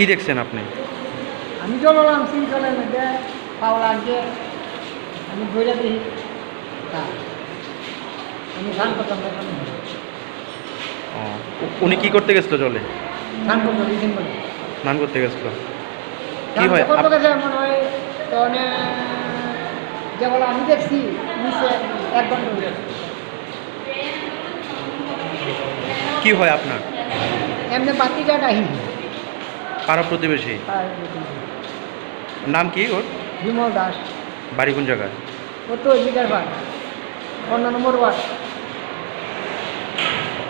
কি দেখছেন আপনি? আমি চলাম সিঙ্কলের মধ্যে পাও লাগছে, আমি ধরে দিই, আমি ধান করতাম তখন। ও, উনি কি করতে গেছিল জলে? ধান করতাম এই দিন বলে স্নান করতে গেছিল। কি ধান হয় করতে গেছে মনে হয় তখন যে বলে আমি দেখছি নিচে 1 ঘন্টা হয়ে গেছে। কি হয় আপনার? এমনি বাতিটা ডাহি পাড়া প্রতিবেশী। নাম কি ওর? বিমল দাস, বাড়ি কোন জায়গায়? ও তো বিকার পাড় 15 নম্বর ওয়ার্ড।